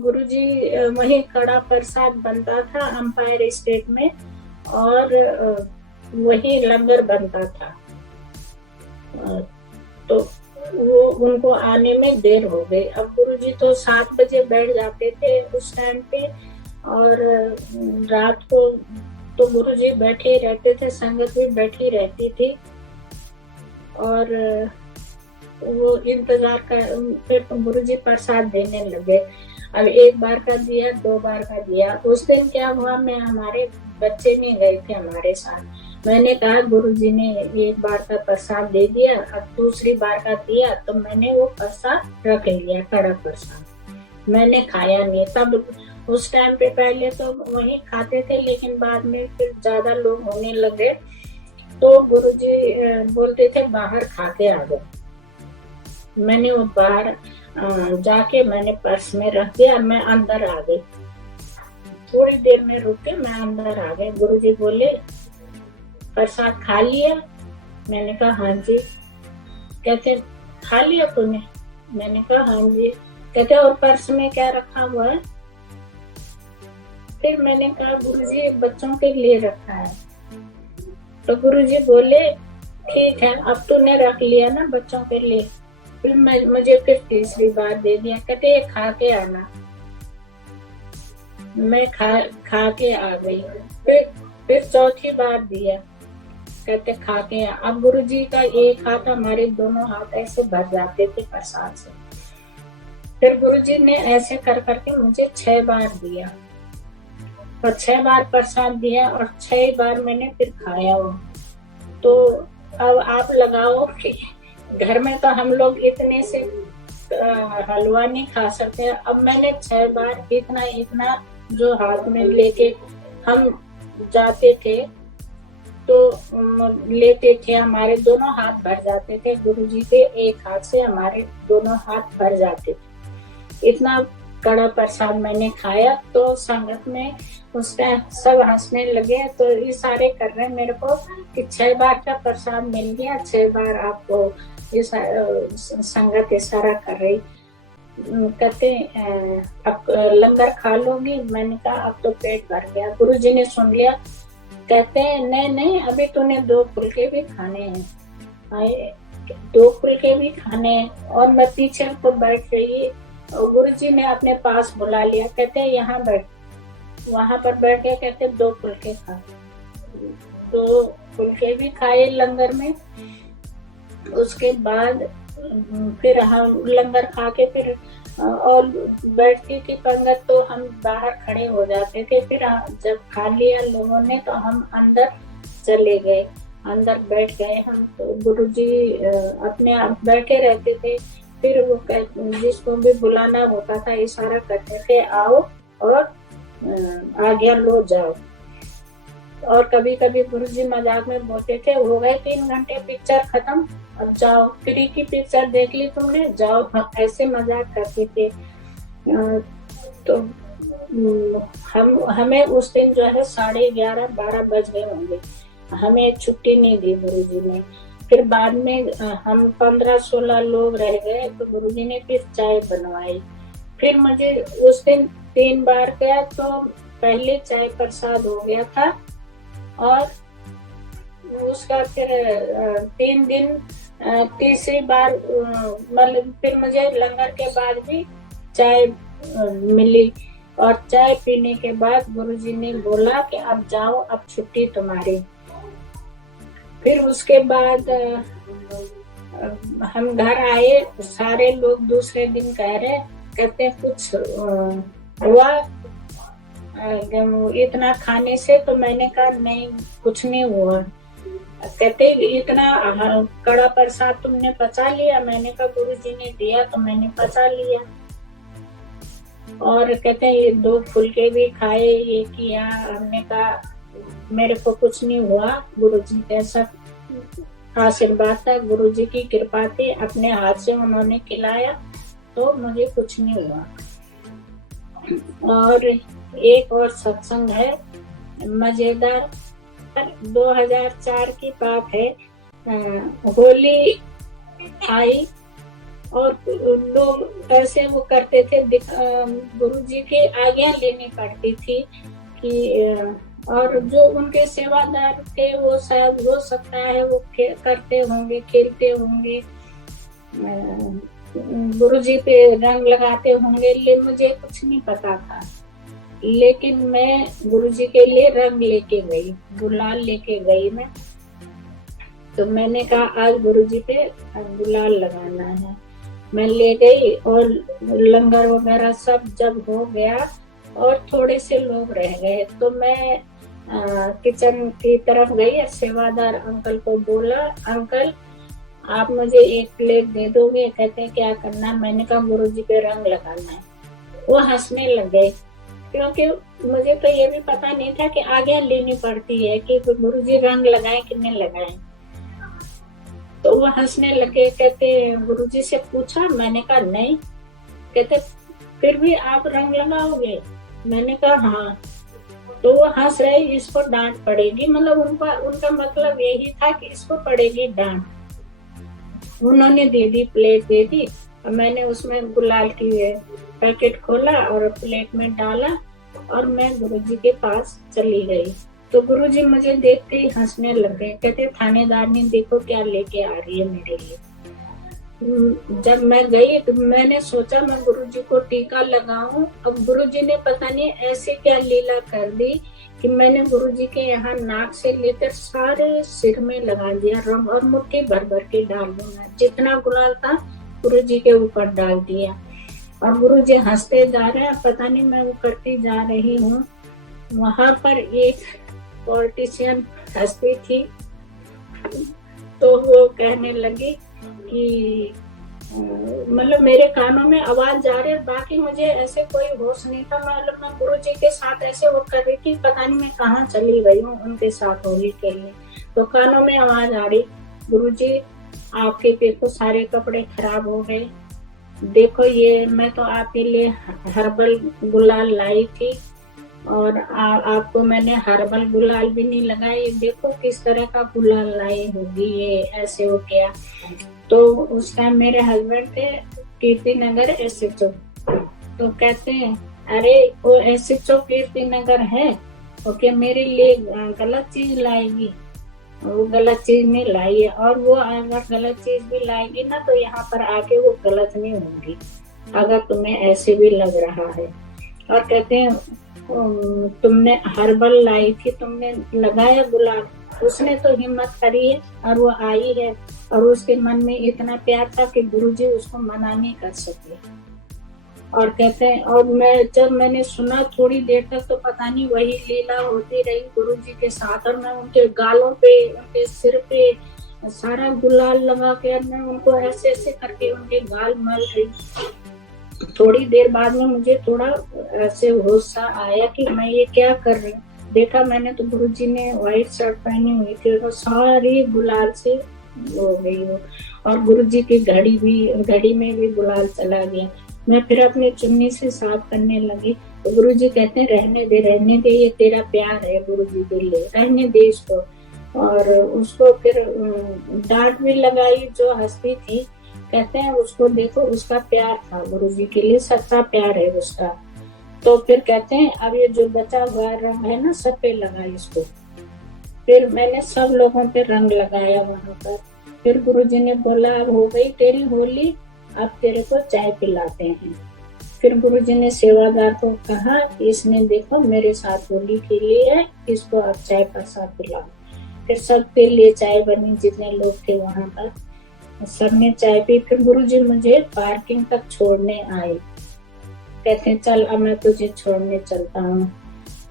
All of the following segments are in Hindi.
गुरुजी वहीं कड़ा प्रसाद बनता था अंपायर स्टेट में, और वही लंगर बनता था। तो वो उनको आने में देर हो गई। अब गुरुजी तो 7 बजे बैठ जाते थे उस टाइम पे, और रात को तो गुरुजी बैठे रहते थे, संगत भी बैठी रहती थी, और वो इंतजार कर, फिर गुरुजी प्रसाद देने लगे। अब एक बार का दिया, 2 बार का दिया। उस दिन क्या हुआ, मैं हमारे बच्चे नहीं गए थे हमारे साथ। मैंने कहा गुरुजी ने एक बार का प्रसाद दे दिया, अब दूसरी बार का दिया, तो मैंने वो प्रसाद रख लिया, कड़ा प्रसाद। मैंने खाया नहीं। तब उस टाइम पे पहले तो वही खाते थे, लेकिन बाद में फिर ज्यादा लोग होने लगे, तो गुरुजी बोलते थे बाहर खा के आ गए। मैंने वो बाहर जाके मैंने पर्स में रख दिया, मैं अंदर आ गई। थोड़ी देर में रुक के मैं अंदर आ गई। गुरुजी बोले प्रसाद खा लिया? मैंने कहा हाँ जी। कहते खा लिया तूने? मैंने कहा हाँ जी। कहते और पर्स में क्या रखा हुआ है? फिर मैंने कहा गुरुजी बच्चों के लिए रखा है। तो गुरुजी बोले ठीक है, अब तूने रख लिया ना बच्चों के लिए। फिर मुझे फिर तीसरी बार दे दिया। कहते ये खा के आना। मैं खा के आ गई। फिर चौथी बार दिया। कहते खा के आ। अब गुरुजी का एक हाथ, हमारे दोनों हाथ ऐसे भर जाते थे प्रसाद से। फिर गुरुजी ने ऐसे कर करके मुझे 6 बार दिया, और 6 बार प्रसाद दिया, और 6 बार मैंने फिर खाया वो। तो अब आप लगाओ कि घर में तो हम लोग इतने से हलवा नहीं खा सकते। अब मैंने 6 बार इतना इतना जो हाथ में लेके हम जाते थे, तो लेते थे, हमारे दोनों हाथ भर जाते थे। गुरुजी के एक हाथ से हमारे दोनों हाथ भर जाते थे। इतना कड़ा प्रसाद मैंने खाया। तो संगत में उस टाइम सब हंसने लगे, तो इशारे कर रहे मेरे को कि 6 बार का प्रसाद मिल गया, 6 बार आपको इस संगत इशारा कर रही। कहते अब लंगर खा लोगी? मैंने कहा अब तो पेट भर गया। गुरुजी ने सुन लिया। कहते हैं नहीं नहीं, अभी तूने 2 फुलके भी खाने हैं। 2 फुलके भी खाने हैं। और मैं पीछे तो बैठ रही, और गुरुजी ने अपने पास बुला लिया। कहते हैं यहाँ बैठ। वहां पर बैठ के कहते 2 फुलके खा। 2 फुलके भी खाए लंगर में। उसके बाद फिर हम लंगर खा के फिर और बैठती थी पंगत, तो हम बाहर खड़े हो जाते थे। फिर जब खा लिया लोगों ने, तो हम अंदर चले गए, अंदर बैठ गए हम। तो गुरुजी अपने आप बैठे रहते थे। फिर वो जिसको भी बुलाना होता था इशारा करते थे आओ, और आज्ञा लो जाओ। और कभी कभी गुरुजी मजाक में बोलते थे हो गए 3 घंटे, पिक्चर खत्म, अब जाओ, फ्री की पिक्चर देख ली तुमने, जाओ। हम ऐसे मजाक करते थे। तो हमें उस दिन जो है 11:30 12 बज गए होंगे। हमें छुट्टी नहीं दी गुरुजी ने। फिर बाद में हम 15-16 लोग रह गए, तो गुरुजी ने फिर चाय बनवाई। फिर मुझे उस दिन 3 बार गया, तो पहले चाय प्रसाद हो गया था, और उसका फिर 3 दिन तीसरी बार मतलब फिर मुझे लंगर के बाद भी चाय मिली। और चाय पीने के बाद गुरुजी ने बोला कि अब जाओ, अब छुट्टी तुम्हारी। फिर उसके बाद हम घर आए। सारे लोग दूसरे दिन कह रहे, कहते कुछ हुआ इतना खाने से? तो मैंने कहा नहीं, कुछ नहीं हुआ। कहते इतना कड़ा प्रसाद तुमने पचा लिया? मैंने कहा गुरुजी ने दिया तो मैंने पचा लिया। और कहते ये 2 फुलके भी खाए, ये किया। हमने कहा मेरे को कुछ नहीं हुआ, गुरुजी का सब आशीर्वाद था, गुरुजी की कृपा थी, अपने हाथ से उन्होंने खिलाया, तो मुझे कुछ नहीं हुआ। और एक और सत्संग है मजेदार, 2004 की बात है। होली आई और लोग ऐसे वो करते थे, गुरु जी की आज्ञा लेनी पड़ती थी कि और जो उनके सेवादार थे वो शायद हो सकता है वो करते होंगे, खेलते होंगे, गुरु जी पे रंग लगाते होंगे, लेकिन मुझे कुछ नहीं पता था। लेकिन मैं गुरु जी के लिए रंग लेके गई, गुलाल लेके गई मैं। तो मैंने कहा आज गुरु जी पे गुलाल लगाना है। मैं ले गई और लंगर वगैरह सब जब हो गया और थोड़े से लोग रह गए तो मैं किचन की तरफ गई, सेवादार अंकल को बोला, अंकल आप मुझे एक प्लेट दे दोगे? कहते हैं क्या करना? मैंने कहा गुरु जी पे रंग लगाना है। वो हंसने लग गए, क्योंकि मुझे तो ये भी पता नहीं था कि आज्ञा लेनी पड़ती है कि गुरु जी रंग लगाए कि नहीं लगाए। तो वो हंसने लगे, कहते गुरुजी से पूछा? मैंने कहा नहीं। कहते फिर भी आप रंग लगाओगे? मैंने कहा हाँ। तो वो हंस रहे, इसको डांट पड़ेगी, मतलब उनका मतलब यही था कि इसको पड़ेगी डांट। उन्होंने दे दी, प्लेट दे दी और मैंने उसमें गुलाल की पैकेट खोला और प्लेट में डाला और मैं गुरुजी के पास चली गई। तो गुरुजी मुझे देखते ही हंसने लगे, कहते थानेदारनी देखो क्या लेके आ रही है मेरे लिए। जब मैं गई तो मैंने सोचा मैं गुरुजी को टीका लगाऊं। अब गुरुजी ने पता नहीं ऐसे क्या लीला कर दी कि मैंने गुरुजी के यहाँ नाक से लेकर सारे सिर में लगा दिया रंग और मुट्ठी भर भर के डाल दूंगा, जितना गुलाल था गुरुजी के ऊपर डाल दिया। और गुरुजी हंसते जा रहे हैं, पता नहीं मैं वो करती जा रही हूँ। वहां पर एक पॉलिटिशियन हंसती थी तो वो कहने लगी कि मतलब मेरे कानों में आवाज जा रही है, बाकी मुझे ऐसे कोई होश नहीं था। मतलब मैं गुरु जी के साथ ऐसे वो कर रही थी, पता नहीं मैं कहाँ चली गई हूँ उनके साथ होली के लिए। तो कानों में आवाज आ रही, गुरु जी आपके देखो सारे कपड़े खराब हो गए, देखो ये मैं तो आपके लिए हर्बल गुलाल लाई थी और आपको मैंने हर्बल गुलाल भी नहीं लगाया, देखो किस तरह का गुलाल लाई होगी, ये ऐसे हो गया। तो उस टाइम मेरे हस्बैंड थे कीर्ति नगर SHO। तो कहते हैं अरे वो SHO कीर्ति नगर है, ओके मेरे लिए गलत चीज लाएगी? वो गलत चीज नहीं लाई है, और वो अगर गलत चीज भी लाएगी ना तो यहाँ पर आके वो गलत नहीं होगी अगर तुम्हें ऐसे भी लग रहा है। और कहते हैं तुमने हर्बल लाई थी, तुमने लगाया गुलाब, उसने तो हिम्मत करी है और वो आई है और उसके मन में इतना प्यार था कि गुरुजी उसको मना नहीं कर सके। और कहते हैं और जब मैंने सुना थोड़ी देर तक तो पता नहीं वही लीला होती रही गुरुजी के साथ, और मैं उनके गालों पे उनके सिर पे सारा गुलाल लगा के मैं उनको ऐसे ऐसे करके उनके गाल मल रही। थोड़ी देर बाद में मुझे थोड़ा ऐसे होश सा आया कि मैं ये क्या कर रही हूँ। देखा मैंने तो गुरुजी ने व्हाइट शर्ट पहनी हुई थी तो सारी गुलाल से हो गई हो, और गुरुजी की घड़ी में भी गुलाल चला गया। मैं फिर अपनी चुन्नी से साफ करने लगी तो गुरुजी कहते हैं रहने दे, ये तेरा प्यार है गुरुजी के लिए, रहने दे इसको। और उसको फिर डांट भी लगाई जो हंसती थी, कहते हैं उसको देखो उसका प्यार था गुरुजी के लिए, सच्चा प्यार है उसका। तो फिर कहते हैं अब ये जो बचा हुआ रंग है ना सब पे लगा इसको। फिर मैंने सब लोगों पे रंग लगाया वहां पर। फिर गुरुजी ने बोला अब हो गई तेरी होली, अब तेरे को चाय पिलाते हैं। फिर गुरुजी ने सेवादार को कहा इसने देखो मेरे साथ होली खेली है, इसको अब चाय का साथ पिलाओ। फिर सबके लिए चाय बनी, जितने लोग थे वहां पर सबने चाय पी। फिर गुरुजी मुझे पार्किंग तक छोड़ने आए, कहते चल अब मैं तुझे छोड़ने चलता हूँ।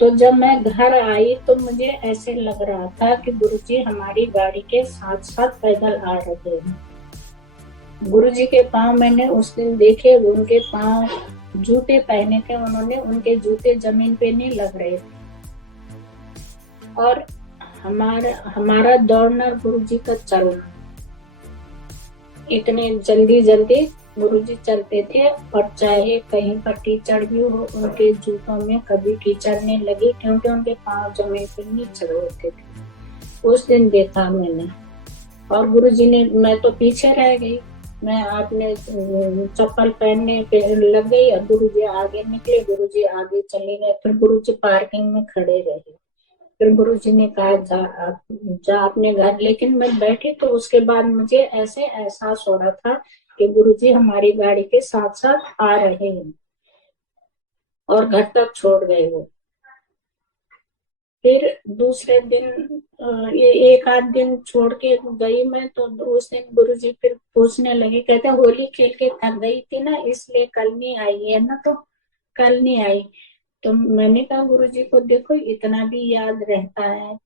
तो जब मैं घर आई तो मुझे ऐसे लग रहा था कि गुरुजी हमारी गाड़ी के साथ साथ पैदल आ रहे हैं। गुरुजी के पाँव मैंने उस दिन देखे, उनके पाँव जूते पहने थे उन्होंने, उनके जूते जमीन पे नहीं लग रहे थे। और हमारा दौड़ना गुरुजी का चलना, इतने जल्दी जल्दी गुरुजी चलते थे। और चाहे कहीं पर कीचड़ भी हो उनके जूतों में कभी कीचड़ नहीं लगी, क्योंकि उनके पाँव जमीन पे नहीं चढ़ होते थे। उस दिन देखा मैंने। और गुरुजी ने, मैं तो पीछे रह गई, मैं आपने चप्पल पहनने पे लग गई और गुरुजी आगे निकले, गुरुजी आगे चले गए, फिर गुरुजी पार्किंग में खड़े रहे। फिर गुरुजी ने कहा जा अपने घर। लेकिन मैं बैठी तो उसके बाद मुझे ऐसे एहसास हो रहा था कि गुरुजी हमारी गाड़ी के साथ साथ आ रहे हैं और घर तक छोड़ गए वो। फिर दूसरे दिन ये एक आध दिन छोड़ के गई मैं, तो उस दिन गुरुजी फिर पूछने लगे, कहते होली खेल के थक गई थी ना, इसलिए कल नहीं आई है ना, तो कल नहीं आई। तो मैंने कहा गुरुजी को देखो इतना भी याद रहता है।